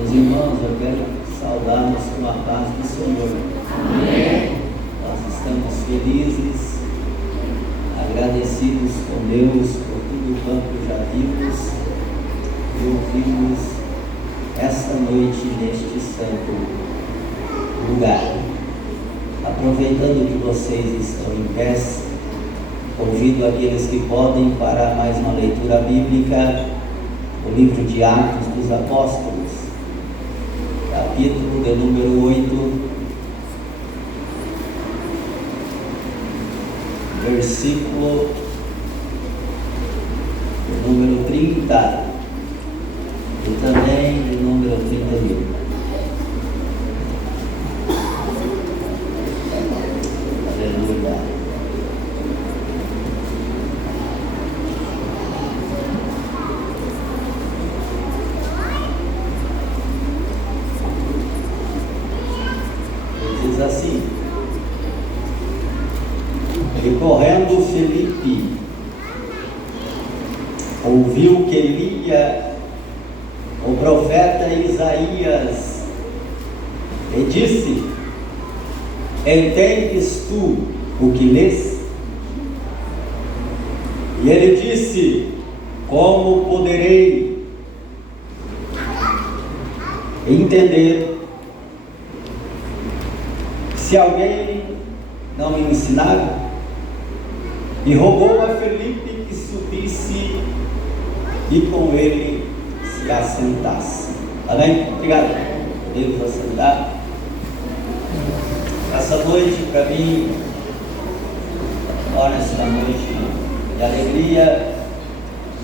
Meus irmãos, eu quero saudá-los com a paz do Senhor. Amém. Nós estamos felizes, agradecidos com Deus por tudo quanto já vimos e ouvimos esta noite neste santo lugar. Aproveitando que vocês estão em pé, convido aqueles que podem para mais uma leitura bíblica, o livro de Atos dos Apóstolos, capítulo de número 8, versículo de número 30 e também de número 31. Aleluia. Diz assim: e correndo Filipe ouviu que lia o profeta Isaías e disse: entendes tu o que lês? E ele disse: como poderei entender se alguém não me ensinar? E rogou a Filipe que subisse e com ele se assentasse. Amém? Obrigado. Deus assentar. Essa noite para mim, olha, essa noite de alegria.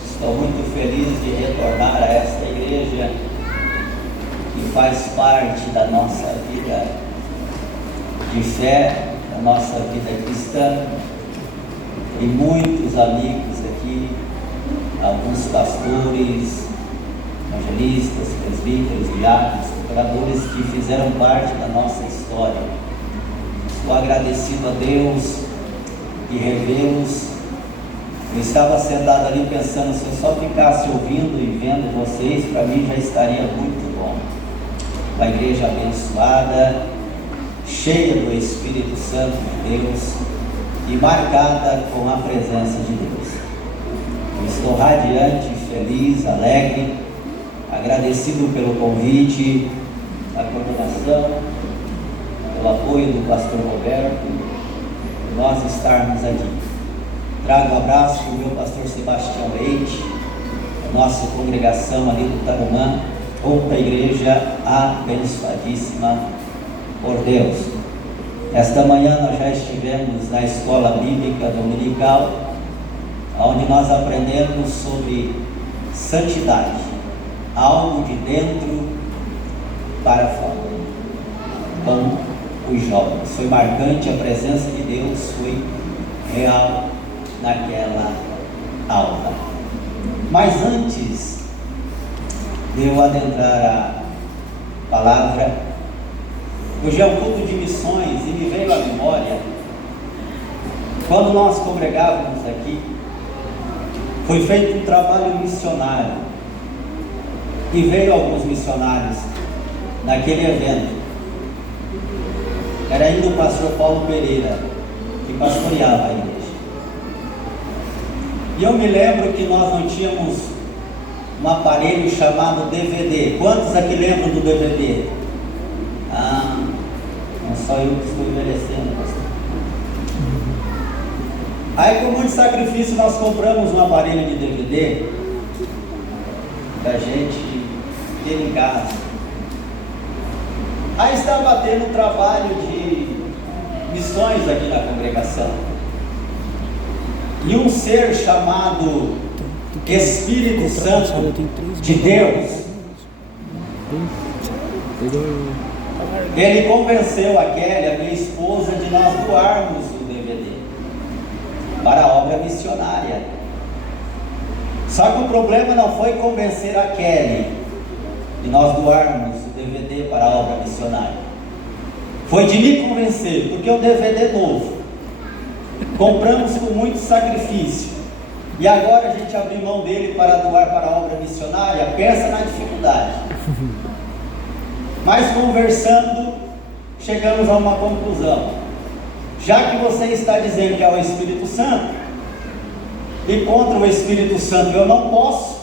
Estou muito feliz de retornar a esta igreja que faz parte da nossa vida de fé, da nossa vida cristã, e muitos amigos aqui, alguns pastores, evangelistas, presbíteros, diáconos, procuradores que fizeram parte da nossa história. Estou agradecido a Deus de revê-los. Eu estava sentado ali pensando, se eu só ficasse ouvindo e vendo vocês, para mim já estaria muito bom. Uma igreja abençoada, cheia do Espírito Santo de Deus e marcada com a presença de Deus. Eu estou radiante, feliz, alegre, agradecido pelo convite, a coordenação, pelo apoio do pastor Roberto, por nós estarmos aqui. Trago um abraço do meu pastor Sebastião Leite, a nossa congregação ali do Tarumã, outra igreja abençoadíssima por Deus. Esta manhã nós já estivemos na escola bíblica dominical, onde nós aprendemos sobre santidade, algo de dentro para fora. Com os jovens, foi marcante, a presença de Deus foi real naquela aula. Mas antes de eu adentrar a palavra, hoje é um culto de missões e me veio à memória, quando nós congregávamos aqui, foi feito um trabalho missionário e veio alguns missionários naquele evento. Era ainda o pastor Paulo Pereira que pastoreava a igreja. E eu me lembro que nós não tínhamos um aparelho chamado DVD. Quantos aqui lembram do DVD? Não só eu que estou envelhecendo, pastor. Aí, com muito sacrifício, nós compramos um aparelho de DVD da gente ter em casa. Aí estava tendo um trabalho de missões aqui na congregação. E um ser chamado Espírito Santo de Deus, ele convenceu a Kelly, a minha esposa, de nós doarmos o DVD para a obra missionária. Só que o problema não foi convencer a Kelly de nós doarmos o DVD para a obra missionária. Foi de me convencer, porque o DVD novo compramos com muito sacrifício, e agora a gente abriu mão dele para doar para a obra missionária. Pensa na dificuldade. Mas conversando, chegamos a uma conclusão. Já que você está dizendo que é o Espírito Santo, e contra o Espírito Santo eu não posso,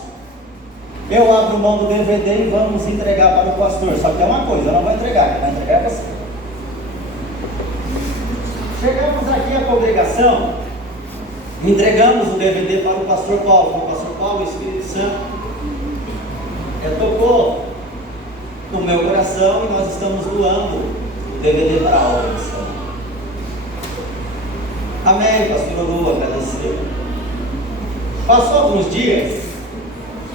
eu abro mão do DVD e vamos entregar para o pastor. Só que tem uma coisa, eu não vou entregar, quem vai entregar é você. Chegamos aqui à congregação, entregamos o DVD para o pastor Paulo. O pastor Paulo, o Espírito Santo tocou no meu coração e nós estamos doando o DVD para a obra. Amém, pastor Lu, agradeceu. Passou alguns dias,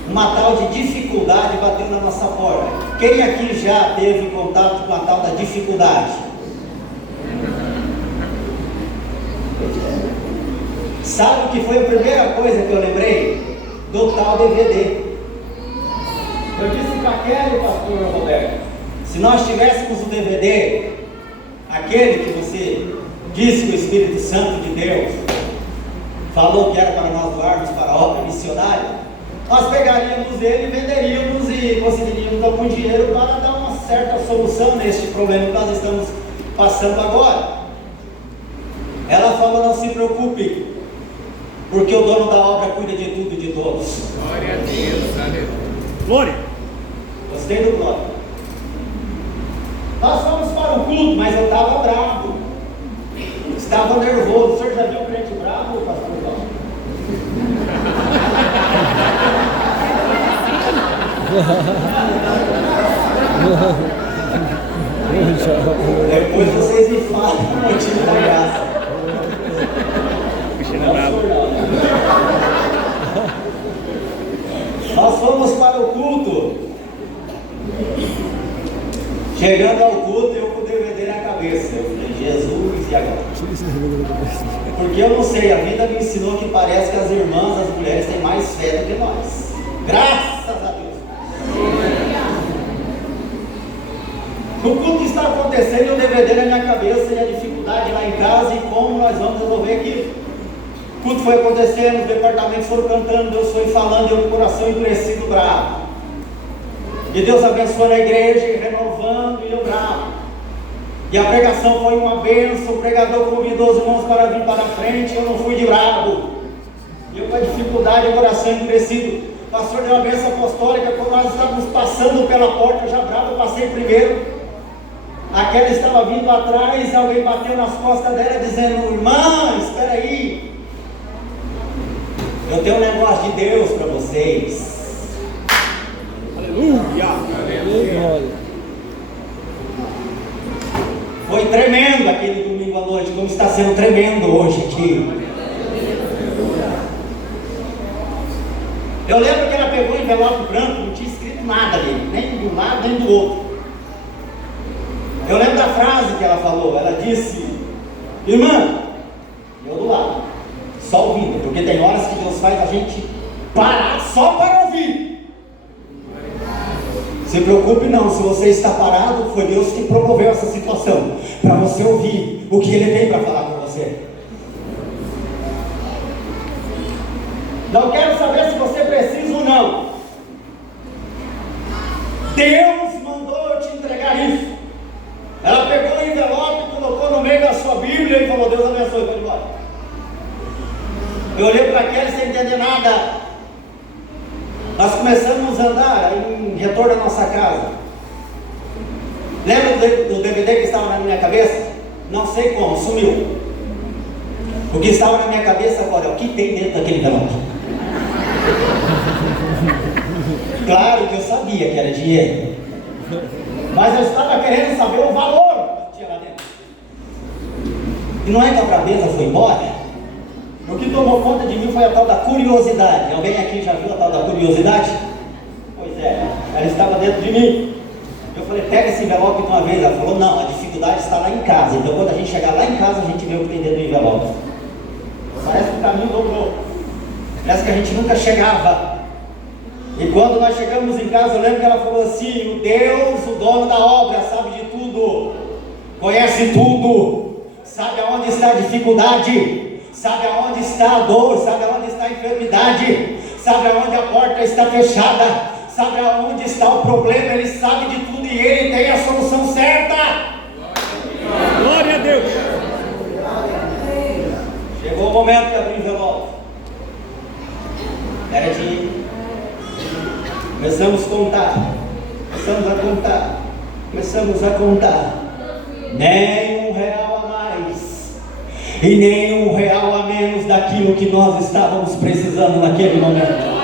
uma tal de dificuldade bateu na nossa porta. Quem aqui já teve contato com a tal da dificuldade? Sabe o que foi a primeira coisa que eu lembrei? Do tal DVD. Eu disse para aquele pastor Roberto, se nós tivéssemos o DVD, aquele que você disse que o Espírito Santo de Deus falou que era para nós doarmos para a obra missionária, nós pegaríamos ele e venderíamos e conseguiríamos algum dinheiro para dar uma certa solução neste problema que nós estamos passando agora. Ela falou, não se preocupe, porque o dono da obra cuida de tudo e de todos. Glória a Deus, aleluia. Glória. Gostei do glória. Nós fomos para o culto, mas eu estava bravo. Estava nervoso. O senhor já viu o crente bravo, pastor Paulo? Depois vocês me falam o motivo da graça. Nós fomos para o culto. Chegando ao culto, eu com o DVD na cabeça. Eu falei, Jesus, e agora? Porque eu não sei, a vida me ensinou que parece que as irmãs, as mulheres, têm mais fé do que nós. Graças a Deus. O culto está acontecendo e o DVD na minha cabeça e a dificuldade lá em casa e como nós vamos resolver aquilo. O culto foi acontecendo, os departamentos foram cantando, Deus foi falando, eu com o coração endurecido, bravo. E Deus abençoando a igreja e renovando, e eu bravo. E a pregação foi uma bênção, o pregador convidou os irmãos para vir para a frente, eu não fui de bravo. E eu com a dificuldade, o coração endurecido. O pastor deu uma bênção apostólica, quando nós estávamos passando pela porta, eu já bravo, eu passei primeiro. Aquela estava vindo atrás, alguém bateu nas costas dela dizendo, irmã, espera aí. Eu tenho um negócio de Deus para vocês. Aleluia. Foi tremendo aquele domingo à noite, como está sendo tremendo hoje aqui. Eu lembro que ela pegou um envelope branco, não tinha escrito nada ali, nem de um lado nem do outro. Eu lembro da frase que ela falou, ela disse, irmã, eu do lado, só ouvindo, porque tem horas que Deus faz a gente parar só para ouvir. Se preocupe não, se você está parado, foi Deus que promoveu essa situação, para você ouvir o que Ele tem para falar com você. Não quero saber se você precisa ou não. Deus mandou eu te entregar isso. Ela pegou o envelope, colocou no meio da sua Bíblia e falou, Deus abençoe, pode ir embora. Eu olhei para aquela sem entender nada. Nós começamos a andar em retorno à nossa casa. Lembra do DVD que estava na minha cabeça? Não sei como, sumiu. O que estava na minha cabeça agora é o que tem dentro daquele envelope. Claro que eu sabia que era dinheiro, mas eu estava querendo saber o valor que tinha lá dentro. E não é que a brabeza foi embora? O que tomou conta de mim foi a tal da curiosidade. Alguém aqui já viu a tal da curiosidade? Pois é, ela estava dentro de mim. Eu falei, pega esse envelope de uma vez. Ela falou, não, a dificuldade está lá em casa. Então quando a gente chegar lá em casa, a gente vê o que tem dentro do envelope. Parece que o caminho dobrou. Parece que a gente nunca chegava. E quando nós chegamos em casa, eu lembro que ela falou assim, o Deus, o dono da obra, sabe de tudo, conhece tudo, sabe aonde está a dificuldade, sabe aonde está a dor, sabe aonde está a enfermidade, sabe aonde a porta está fechada, sabe aonde está o problema, Ele sabe de tudo e Ele tem a solução certa. Glória a Deus. Chegou o momento de abrir o envelope. Era dinheiro. Começamos a contar. Nem R$1 a mais e nem R$1 a menos daquilo que nós estávamos precisando naquele momento.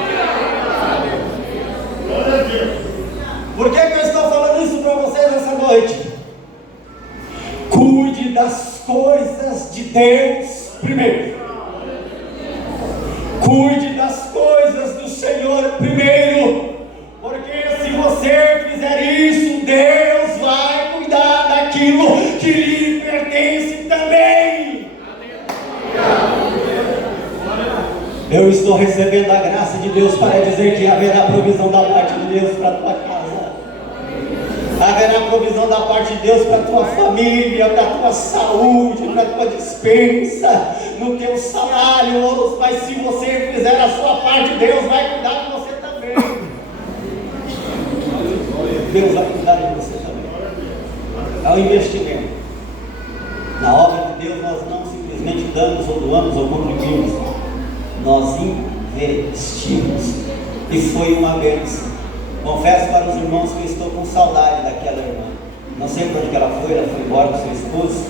Por que eu estou falando isso para vocês essa noite? Cuide das coisas de Deus primeiro. Cuide das coisas do Senhor primeiro. Porque se você fizer isso, Deus vai cuidar daquilo que lhe pertence também. Eu estou recebendo a graça de Deus para dizer que haverá provisão da parte de Deus para a tua casa. Haverá provisão da parte de Deus para a tua família, para a tua saúde, para a tua despensa, no teu salário. Mas se você fizer a sua parte, Deus vai cuidar de você também. Deus vai cuidar de você também. É um investimento. Na obra de Deus nós não simplesmente damos ou doamos ou contribuímos. Nós investimos. E foi uma bênção. Confesso para os irmãos que eu estou com saudade daquela irmã. Não sei para onde ela foi embora com seu esposo.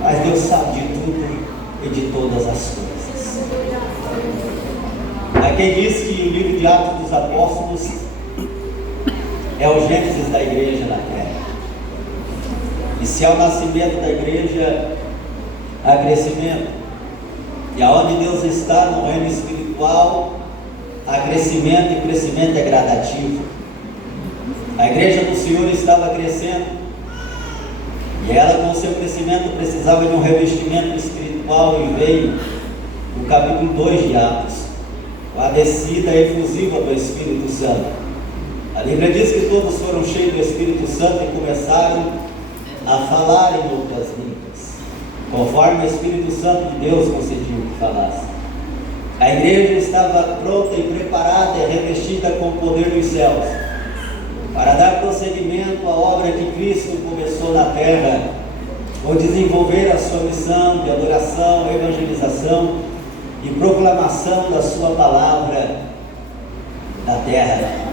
Mas Deus sabe de tudo e de todas as coisas. Há quem diz que o livro de Atos dos Apóstolos é o Gênesis da igreja na terra. E se ao nascimento da igreja há crescimento, e aonde Deus está no reino espiritual, há crescimento, e crescimento é gradativo. A igreja do Senhor estava crescendo, e ela com seu crescimento precisava de um revestimento espiritual, e veio no capítulo 2 de Atos, a descida efusiva do Espírito Santo. A Bíblia diz que todos foram cheios do Espírito Santo e começaram a falar em outras línguas, conforme o Espírito Santo de Deus concediu que falasse. A igreja estava pronta e preparada e revestida com o poder dos céus, para dar prosseguimento à obra que Cristo começou na terra, ou desenvolver a sua missão de adoração, evangelização e proclamação da sua palavra na terra.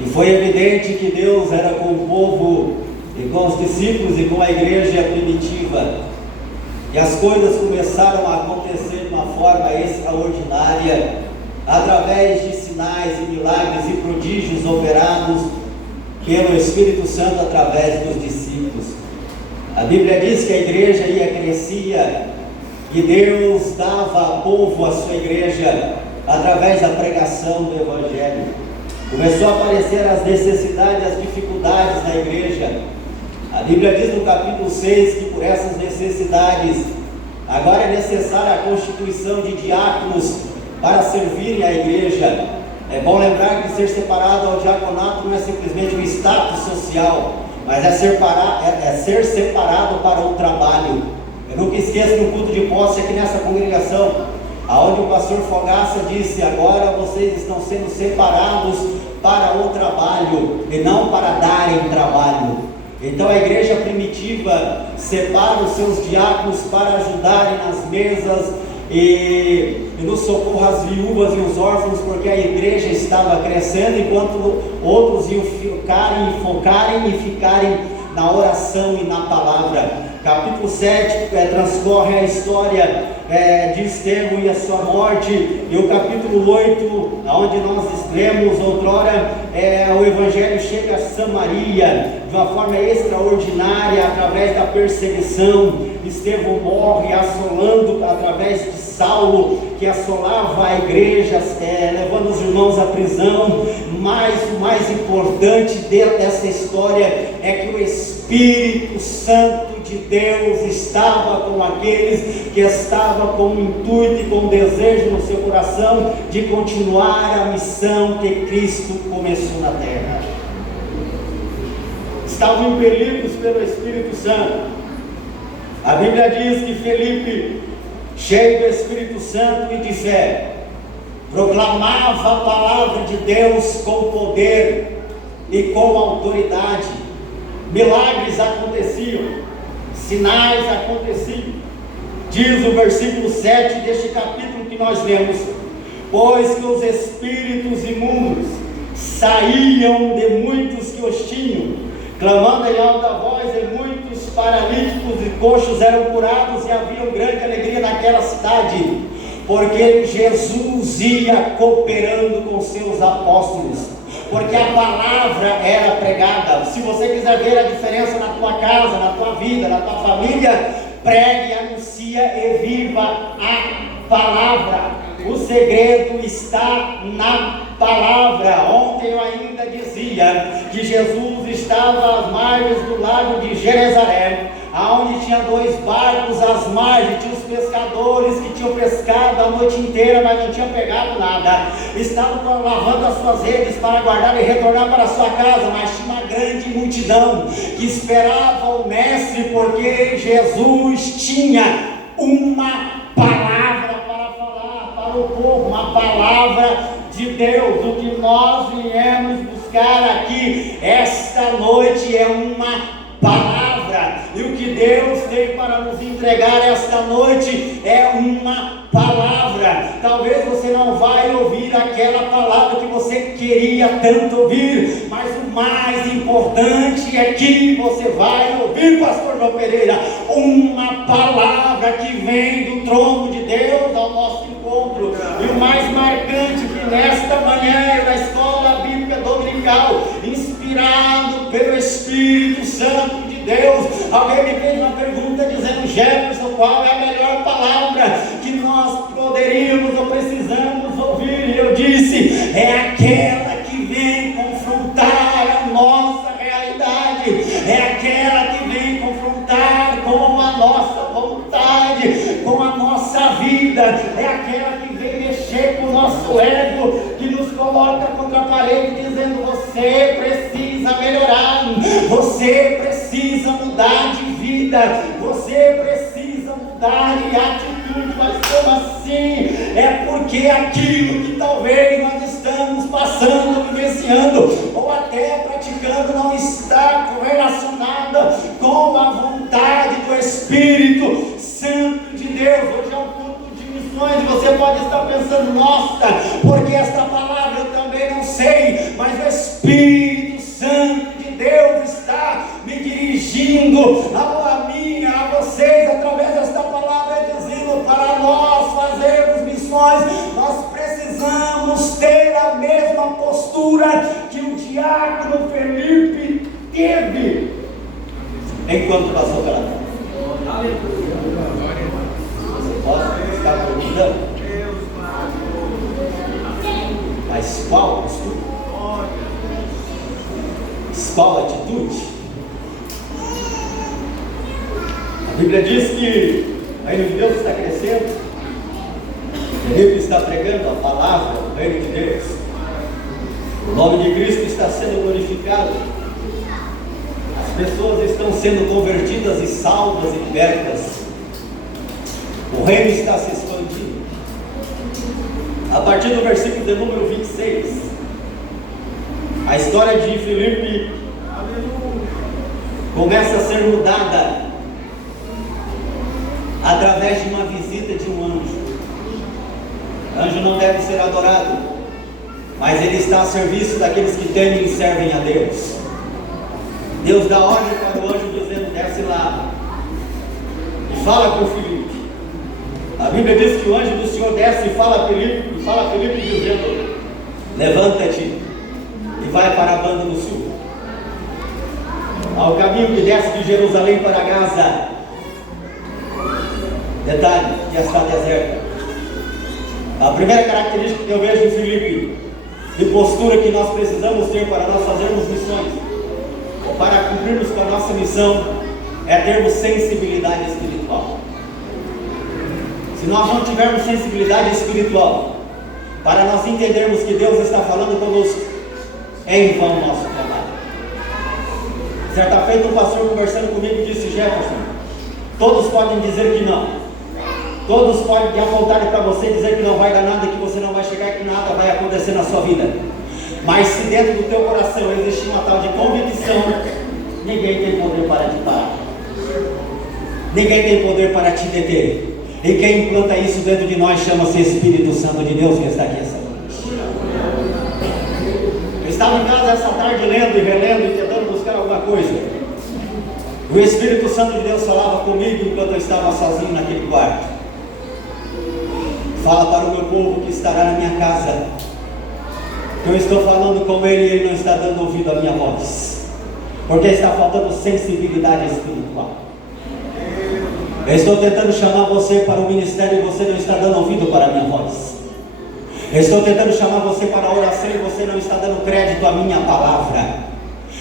E foi evidente que Deus era com o povo e com os discípulos e com a igreja primitiva. E as coisas começaram a acontecer de uma forma extraordinária, através de sinais e milagres e prodígios operados pelo Espírito Santo através dos discípulos. A Bíblia diz que a igreja crescia e Deus dava a povo a sua igreja através da pregação do Evangelho. Começou a aparecer as necessidades, as dificuldades da igreja. A Bíblia diz no capítulo 6 que por essas necessidades agora é necessária a constituição de diáconos para servirem a igreja. É bom lembrar que ser separado ao diaconato não é simplesmente um status social, mas é ser separado para o trabalho. Eu nunca esqueço no culto de posse aqui nessa congregação, aonde o pastor Fogaça disse: agora vocês estão sendo separados para o trabalho e não para darem trabalho. Então a igreja primitiva separa os seus diáconos para ajudarem nas mesas e no socorro às viúvas e os órfãos, porque a igreja estava crescendo, enquanto outros iam focarem e ficarem na oração e na palavra. Capítulo 7 transcorre a história de Estevão e a sua morte, e o capítulo 8, onde nós lemos outrora, o Evangelho chega a Samaria de uma forma extraordinária, através da perseguição. Estevão morre assolando através de Saulo, que assolava a igreja, levando os irmãos à prisão. Mas o mais importante dentro dessa história é que o Espírito Santo de Deus estava com aqueles que estavam com o intuito e com o desejo no seu coração de continuar a missão que Cristo começou na terra. Estavam impelidos pelo Espírito Santo. A Bíblia diz que Felipe, cheio do Espírito Santo e de fé, proclamava a palavra de Deus com poder, e com autoridade. Milagres aconteciam, sinais aconteciam. Diz o versículo 7 deste capítulo que nós lemos: pois que os espíritos imundos saíam de muitos que os tinham, clamando em alta voz, e muitos paralíticos e coxos eram curados, e havia grande alegria naquela cidade, porque Jesus ia cooperando com seus apóstolos, porque a palavra era pregada. Se você quiser ver a diferença na tua casa, na tua vida, na tua família, pregue, anuncia e viva a palavra. O segredo está na palavra. Ontem eu ainda dizia que Jesus estava às margens do lago de Genezaré, aonde tinha 2 barcos às margens, tinha os pescadores que tinham pescado a noite inteira, mas não tinham pegado nada, estavam lavando as suas redes para guardar e retornar para a sua casa, mas tinha uma grande multidão que esperava o mestre, porque Jesus tinha uma palavra para falar para o povo, uma palavra de Deus. O que nós viemos buscar aqui esta noite é uma palavra, e o que Deus tem para nos entregar esta noite é uma palavra. Talvez você não vai ouvir aquela palavra que você queria tanto ouvir, mas o mais importante é que você vai ouvir, pastor João Pereira, uma palavra que vem do trono de Deus ao nosso encontro. E o mais marcante que nesta manhã da escola bíblica dominical, inspirado pelo Espírito Santo de Deus, alguém me fez uma pergunta dizendo: Jefferson, qual é a melhor palavra que nós poderíamos ou precisamos ouvir? E eu disse: é aquela que vem confrontar a nossa realidade, é aquela que vem confrontar com a nossa vontade, com a nossa vida, é aquela que vem mexer com o nosso ego, que nos coloca contra a parede dizendo: você precisa melhorar, você precisa mudar de vida, você precisa mudar de atitude. Mas como assim? É porque aquilo que talvez nós estamos passando, vivenciando ou até praticando não está correlacionada com a vontade do Espírito Santo de Deus. Hoje é um culto de missões, e você pode estar pensando: nossa, porque esta palavra eu também não sei, mas o Espírito Santo de Deus está me dirigindo a mim, a vocês, através desta palavra, dizendo para nós fazermos missões, nós precisamos ter a mesma postura que o diácono Felipe teve enquanto passou pela terra. Você pode estar perguntando: mas qual postura? Qual atitude? A Bíblia diz que o reino de Deus está crescendo, Felipe está pregando a palavra do reino de Deus, o nome de Cristo está sendo glorificado, as pessoas estão sendo convertidas e salvas e libertas, o reino está se expandindo. A partir do versículo de número 26, a história de Filipe começa a ser mudada através de uma visita de um anjo. O anjo não deve ser adorado, mas ele está a serviço daqueles que temem e servem a Deus. Deus dá ordem para o anjo dizendo: desce lá e fala com Filipe. A Bíblia diz que o anjo do Senhor desce e fala a Filipe dizendo: levanta-te e vai para a banda do sul, ao caminho que desce de Jerusalém para Gaza. Detalhe, já está deserta. A primeira característica que eu vejo em Filipe, de postura que nós precisamos ter para nós fazermos missões, ou para cumprirmos com a nossa missão, é termos sensibilidade espiritual. Se nós não tivermos sensibilidade espiritual, para nós entendermos que Deus está falando conosco, é em vão o nosso trabalho. Certa feita um pastor conversando comigo disse: Jefferson, todos podem dizer que não, todos podem apontar para você e dizer que não vai dar nada, que você não vai chegar, que nada vai acontecer na sua vida, Mas se dentro do teu coração existir uma tal de convicção, ninguém tem poder para te parar. Ninguém tem poder para te deter. E quem implanta isso dentro de nós chama-se Espírito Santo de Deus, que está aqui essa noite. Eu estava em casa essa tarde lendo e relendo e tentando buscar alguma coisa. O Espírito Santo de Deus falava comigo enquanto eu estava sozinho naquele quarto. Fala para o meu povo que estará na minha casa, que eu estou falando com ele e ele não está dando ouvido à minha voz, porque está faltando sensibilidade espiritual. Eu estou tentando chamar você para o ministério e você não está dando ouvido para a minha voz. Eu estou tentando chamar você para a oração e você não está dando crédito à minha palavra.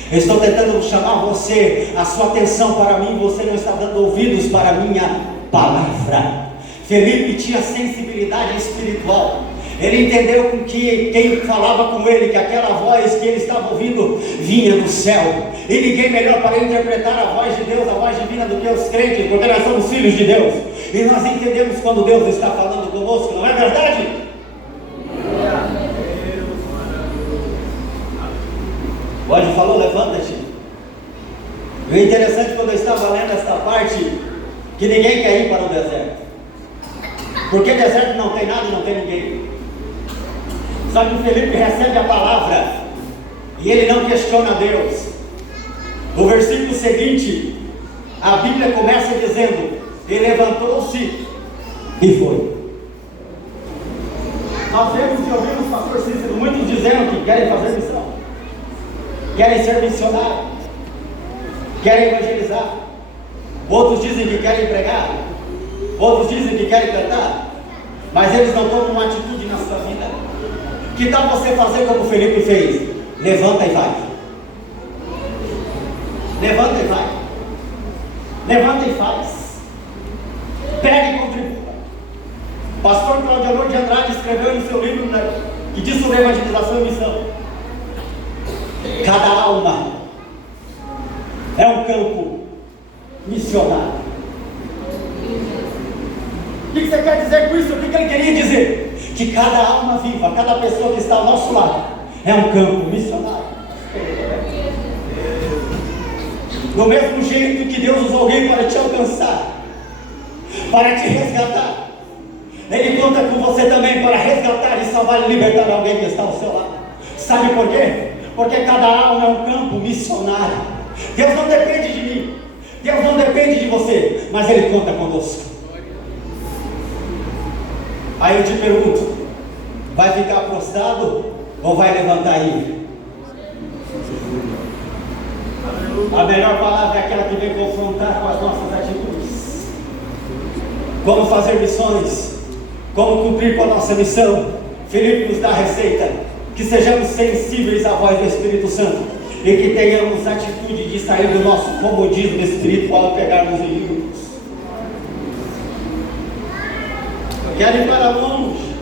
Eu estou tentando chamar você, a sua atenção para mim, você não está dando ouvidos para a minha palavra. Felipe tinha sensibilidade espiritual. Ele entendeu com que quem falava com ele, que aquela voz que ele estava ouvindo vinha do céu. E ninguém melhor para interpretar a voz de Deus, a voz divina, do que os crentes, porque nós somos filhos de Deus. E nós entendemos quando Deus está falando conosco, não é verdade? O anjo falou, levanta-te. E o interessante, quando eu estava lendo esta parte, que ninguém quer ir para o deserto. Porque deserto não tem nada e não tem ninguém. Só que o Felipe recebe a palavra e ele não questiona Deus. No versículo seguinte, a Bíblia começa dizendo: ele levantou-se e foi. Nós vemos e ouvimos o pastor Cícero muitos dizendo que querem fazer missão, querem ser missionários, querem evangelizar. Outros dizem que querem pregar, outros dizem que querem cantar, mas eles não tomam uma atitude na sua vida. Que tal você fazer como o Felipe fez? Levanta e vai. Levanta e vai. Levanta e faz. Pega e contribua. Pastor Claudio de Andrade escreveu em seu livro, que diz sobre evangelização e missão: cada alma é um campo missionário. O que você quer dizer com isso? O que ele queria dizer? Que cada alma viva, cada pessoa que está ao nosso lado é um campo missionário. Do mesmo jeito que Deus usou alguém para te alcançar, para te resgatar, Ele conta com você também para resgatar e salvar e libertar alguém que está ao seu lado. Sabe por quê? Porque cada alma é um campo missionário. Deus não depende de mim, Deus não depende de você, mas Ele conta conosco. Aí eu te pergunto: vai ficar prostrado ou vai levantar e ir? A melhor palavra é aquela que vem confrontar com as nossas atitudes. Como fazer missões, como cumprir com a nossa missão. Felipe nos dá a receita: que sejamos sensíveis à voz do Espírito Santo e que tenhamos atitude de sair do nosso comodismo espiritual e pegarmos em livros. Eu quero ir para longe,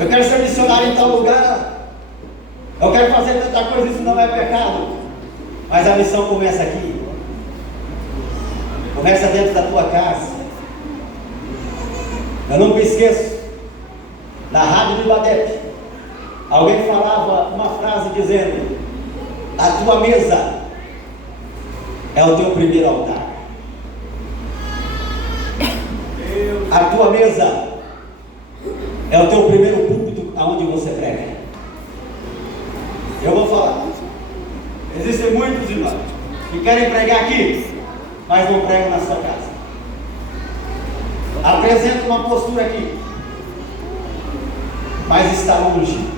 eu quero ser missionário em tal lugar, eu quero fazer tanta coisa. Isso não é pecado, mas a missão começa aqui, começa dentro da tua casa. Eu nunca esqueço, na rádio do Ibadep, alguém falava uma frase dizendo: a tua mesa é o teu primeiro altar. A tua mesa é o teu primeiro púlpito aonde você prega. Eu vou falar. Existem muitos irmãos que querem pregar aqui, mas não pregam na sua casa. Apresenta uma postura aqui, mas está longe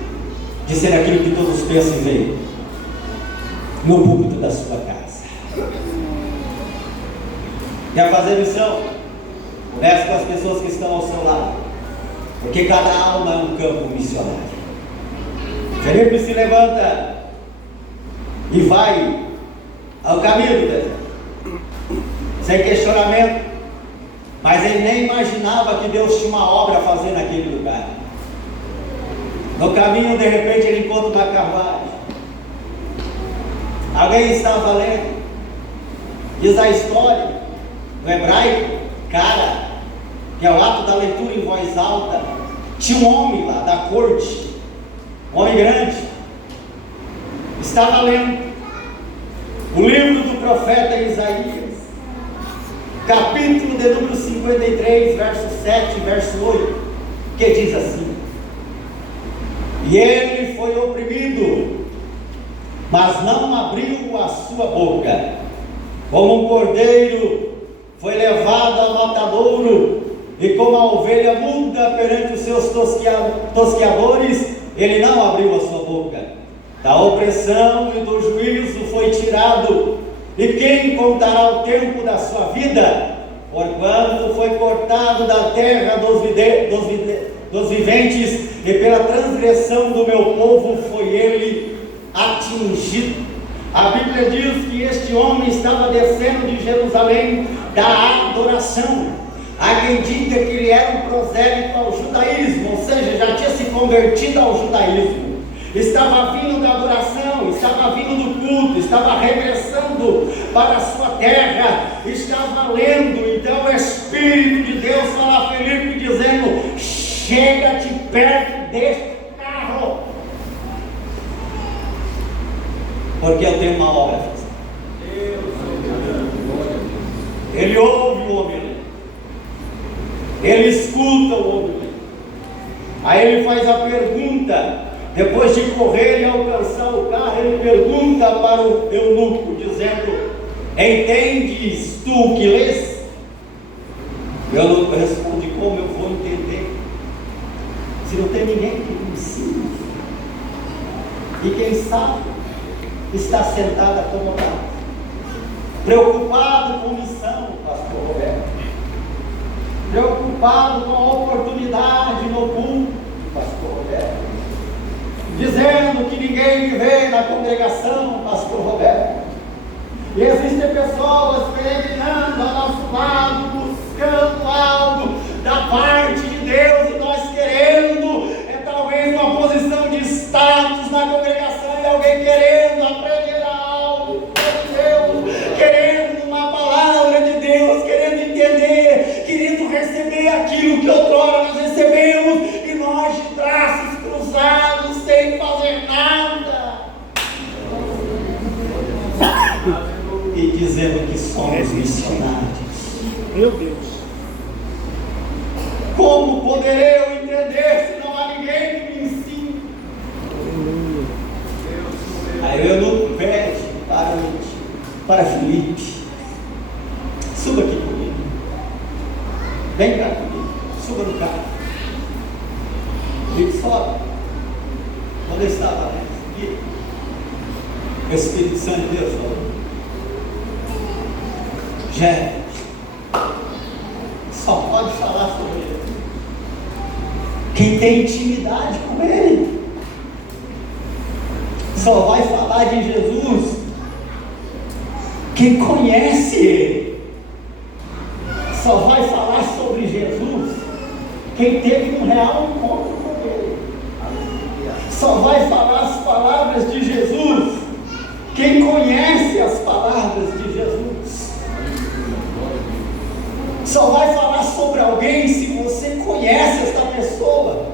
de ser aquilo que todos pensam em ver no púlpito da sua casa. Quer fazer missão? Converse com as pessoas que estão ao seu lado, porque cada alma é um campo missionário. Felipe se levanta e vai ao caminho do deserto, sem questionamento, mas ele nem imaginava que Deus tinha uma obra a fazer naquele lugar. No caminho, de repente, ele encontra uma carruagem. Alguém estava lendo, diz a história, no hebraico, cara, que é o ato da leitura em voz alta. Tinha um homem lá da corte, um homem grande, estava lendo o livro do profeta Isaías, capítulo de número 53, verso 7 e verso 8, que diz assim: e ele foi oprimido, mas não abriu a sua boca, como um cordeiro foi levado ao matadouro, e como a ovelha muda perante os seus tosqueadores, ele não abriu a sua boca. Da opressão e do juízo foi tirado, e quem contará o tempo da sua vida? Porquanto foi cortado da terra dos viventes, e pela transgressão do meu povo foi ele atingido. A Bíblia diz que este homem estava descendo de Jerusalém da adoração. Há quem diga que ele era um prosélito ao judaísmo, ou seja, já tinha se convertido ao judaísmo. Estava vindo da adoração, estava vindo do culto, estava regressando para a sua terra, estava lendo. Então o Espírito de Deus fala a Filipe dizendo: chega-te perto deste carro, porque eu tenho uma obra a fazer. Ele ouve o homem, ele escuta o homem, aí ele faz a pergunta. Depois de correr e alcançar o carro, ele pergunta para o eunuco, dizendo: entendes tu o que lês? O eunuco responde: como eu vou entender, se não tem ninguém que me ensine? E quem sabe está sentado acomodado, preocupado com missão, pastor Roberto, preocupado com a oportunidade no culto, pastor Roberto, dizendo que ninguém me vê na congregação, pastor Roberto. E existem pessoas peregrinando ao nosso lado, buscando algo da parte de Deus, e nós querendo, talvez uma posição de status na congregação, e alguém querendo aprender algo de Deus, querendo uma palavra de Deus, querendo entender, querendo receber aquilo que outrora nós recebemos, e nós de braços cruzados, sem fazer nada, e dizendo que somos missionários. Meu Deus. Como poderei eu entender se não há ninguém que me ensine? Aí eu não pede para Filipe: suba aqui comigo, vem cá comigo, suba no carro. Filipe sobe. Quando eu estava aqui, o Espírito Santo de Deus falou: gente, só pode falar sobre ele quem tem intimidade com ele. Só vai falar de Jesus quem conhece ele. Só vai falar sobre Jesus quem teve um real encontro com ele. Só vai falar as palavras de Jesus quem conhece as palavras de Jesus. Só vai falar sobre alguém se você conhece esta pessoa.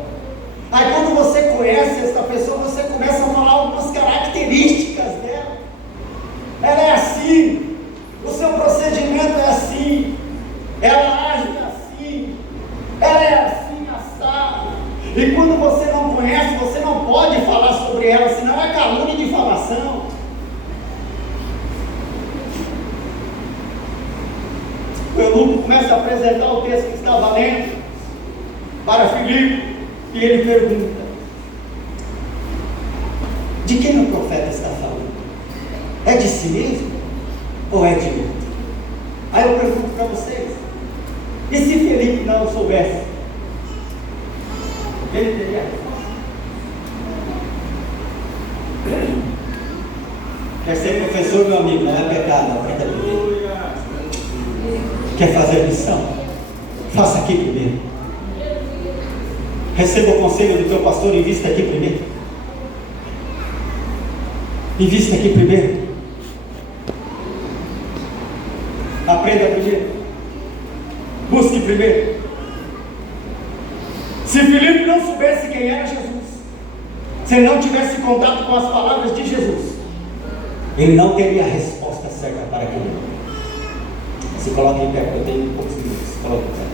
Aí quando você conhece esta pessoa, você começa a falar algumas características dela. Ela é assim, o seu procedimento é assim, ela age assim, ela é assim, assado. E quando você não conhece, você não pode falar sobre ela, senão é calúnia e difamação. O eunuco começa a apresentar o texto que estava lendo para Filipe, e ele pergunta: de quem o profeta está falando? É de si mesmo ou é de outro? Aí eu pergunto para vocês: e se Filipe não soubesse? Ele teria a resposta? Quer ser professor, meu amigo? Não é pecado, aprenda primeiro. Quer fazer missão? Faça aqui primeiro. Receba o conselho do teu pastor e invista aqui primeiro. Invista aqui primeiro. Aprenda primeiro. Busque primeiro. Se Filipe não soubesse quem era Jesus, se ele não tivesse contato com as palavras de Jesus, ele não teria a resposta certa para aquilo. Se coloque em pé, eu tenho poucos minutos. Se coloque em pé.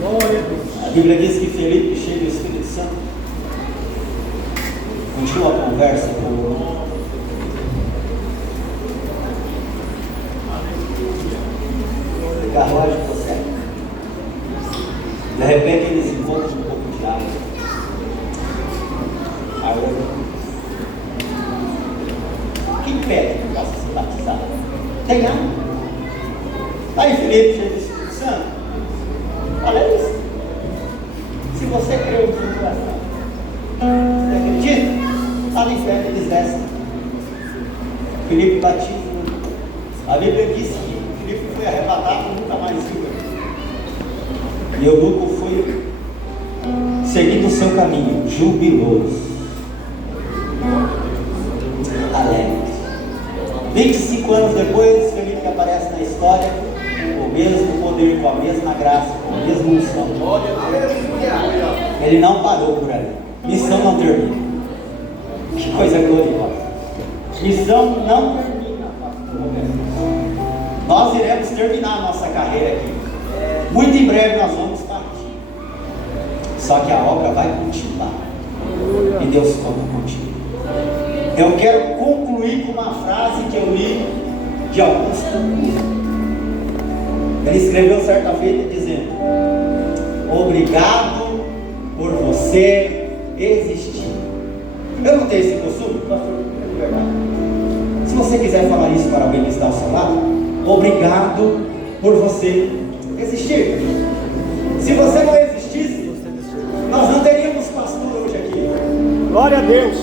Glória a Deus. A Bíblia diz que Felipe, cheio do Espírito Santo, continua a conversa com o irmão. O carruagem prossegue. De repente eles encontram um pouco de água. Que pede que possa ser batizado? Tem água. Aí Felipe, cheio do Espírito Santo, olha isso. Se você crê no seu coração, você acredita? Está no inferno, eles descem. Felipe batiza. A Bíblia diz que Felipe foi arrebatado e nunca mais viu. E Eunuco foi seguindo o seu caminho, jubiloso, alegre. 25 anos depois, Felipe aparece na história com o mesmo poder, com a mesma graça, com a mesma unção. Ele não parou por aí. Missão não termina. Que coisa gloriosa. Missão não termina, pastor Roberto. Nós iremos terminar a nossa carreira aqui. Muito em breve nós vamos partir. Só que a obra vai continuar. E Deus conta contigo. Eu quero concluir com uma frase que eu li de Augusto. Ele escreveu certa feita dizendo: obrigado por você existir. Eu não tenho esse costume, pastor, é verdade. Se você quiser falar isso para alguém que está ao seu lado, obrigado por você existir. Se você não existisse, nós não teríamos pastor hoje aqui. Glória a Deus.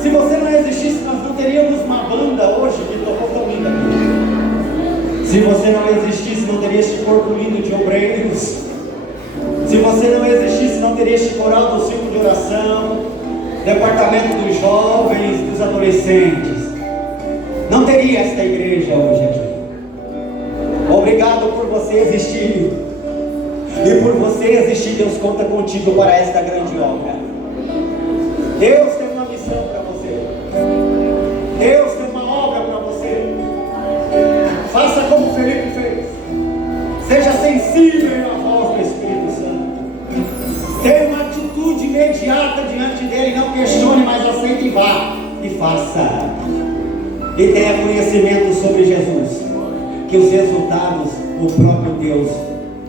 Se você não existisse, nós não teríamos uma banda hoje que tocou tão linda aqui. Se você não existisse, não teria este corpo lindo de obreiros. Se você não existisse, não teria este coral do círculo de oração, departamento dos jovens, dos adolescentes. Não teria esta igreja hoje aqui. Obrigado por você existir. E por você existir, Deus conta contigo para esta grande obra. Deus tem uma missão para você. Deus tem uma obra para você. Faça como Felipe fez. Seja sensível à voz do Espírito Santo. Tenha uma atitude imediata diante dele. Não questione, mas aceite e vá. E faça. E tenha conhecimento sobre Jesus, que os resultados o próprio Deus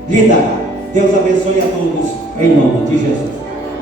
lhe dará. Deus abençoe a todos, em nome de Jesus.